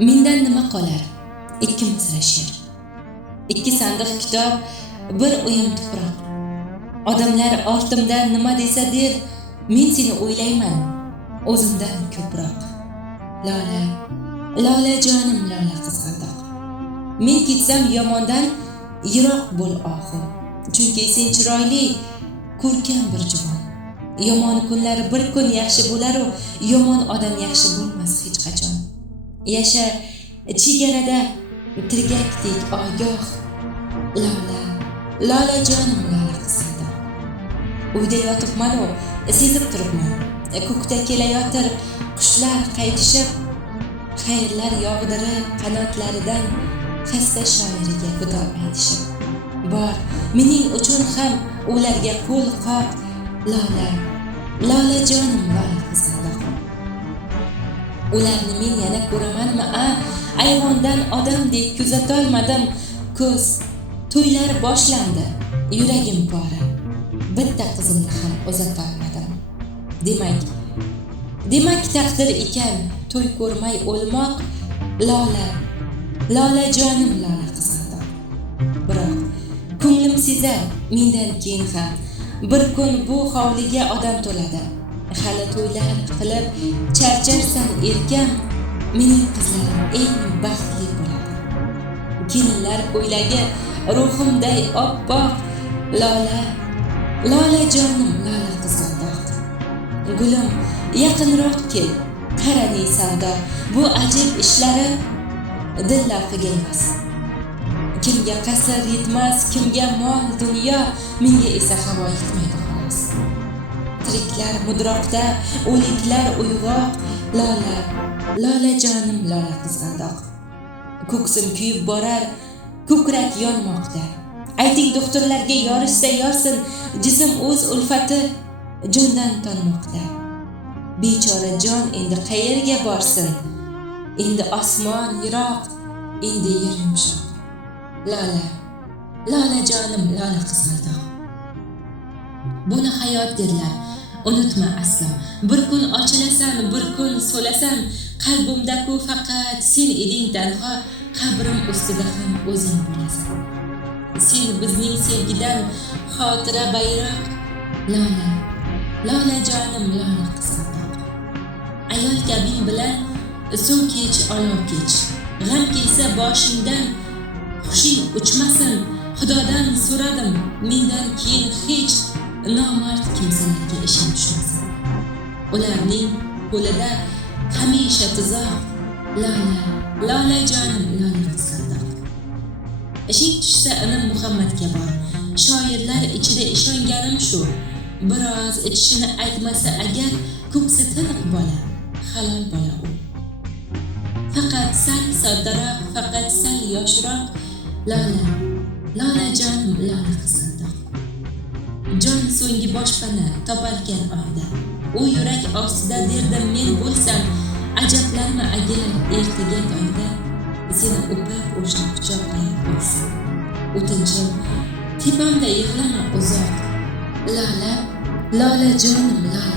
Mendan nima qolar? Ikki misra she'r. Ikki sandiq kitob, bir o'yim tuproq. Odamlar ortimdan nima desa der, men seni o'ylayman, o'zimdan ko'proq. Lola, Lola jonim, Lola qizg'aldoq. Men ketsam yomondan yiroq bo'l oxu. Chunki sen chiroyli, ko'rkam bir juvon. Yomon kunlar bir kun yaxshi bo'lar u, yomon odam yaxshi bo'lmas hech qachon. Yasha chegarada tirgakdek ogoh. Lola, Lola jonim, Lola qizg'aldoq. Uyda yotibman-u, sezib turibman. Ko'kda kelayotir qushlar qaytishib, xayrlar yog'dirib qanotlaridan xasta shoiriga vido aytishib. Bor, mening uchun ham ularga qo'l qoq. Lola, Lola jonim, Lola qizg'aldoq. Ularni men yana ko'ramanmi? Ayvondan odamdek kuzatolmadim. Ko'z, to'ylar boshlandi, yuragim pora. Bitta qizimni ham uzatolmadim. Demak taqdir ekan to'y ko'rmay o'lmoq. Lola, Lola jonim, Lola qizg'aldoq. Biroq ko'nglim sezar mendan keyin ham bir kun bu hovliga odam to'ladi. Hali to'ylar qilib charcharsan erkam, mening qizlarim eng baxtli bo'ladi. Kelinlar ko'ylagi ruhimday oppoq. Lola, Lola jonim, Lola qizg'aldoq. Gulim, yaqinroq kel, qarani savdo. Bu ajib ishlari dilloqiga emas. Kimga qasr yetmas, kimga mol dunyo, menga esa havo yetmaydi xolos. Tiriklar mudroqda, o'liklar uyg'oq. Lola, Lola jonim, Lola qizg'aldoq. Ko'ksim kuyib borar, ko'krak yonmoqda. Ayting doktorlarga yorishsa yorsin, jism o'z ulfati jondan tonmoqda. Bechora jon endi qayerga borsin? Endi osmon yiroq, endi yer yumshoq. Lola, Lola jonim, Lola qizg'aldoq. Buni hayot derlar, unutma aslo. Bir kun ochilasan, bir kun so'lasan. Qalbimda-ku faqat sen eding tanho, qabrim ustida ham o'zing bo'lasan. Sen bizning sevgidan xotira bayroq. Lola, Lola jonim, Lola qizg'aldoq. Ayol kabin bilan suv kech, olov kech. G'am kelsa boshingdan hushing uchmasin. Xudodan so'radim, mendan keyin hech nomard kimsalarga ishing tushmasin. Ularning qo'lida hamisha tuzoq. Lola, Lola jonim, Lola qizg'aldoq. Ishing tushsa inim Muhammadga bor. Shoirlar ichida ishonganim shu. Biroz ichishini aytmasa agar, ko'ksi tiniq bola, halol bola u. Faqat sal soddaroq, faqat sal yoshroq. Lola, Lola jonim, Lola qizg'aldoq. Jon so'nggi boshpana toparkan oyda. U yurak ostida derdim men bo'lsam, ajablanma agar ertaga tongda seni o'pib o'shni quchoqlab qo'ysam. O'tinchim, tepamda yig'lama uzoq. Lola, Lola jonim, Lola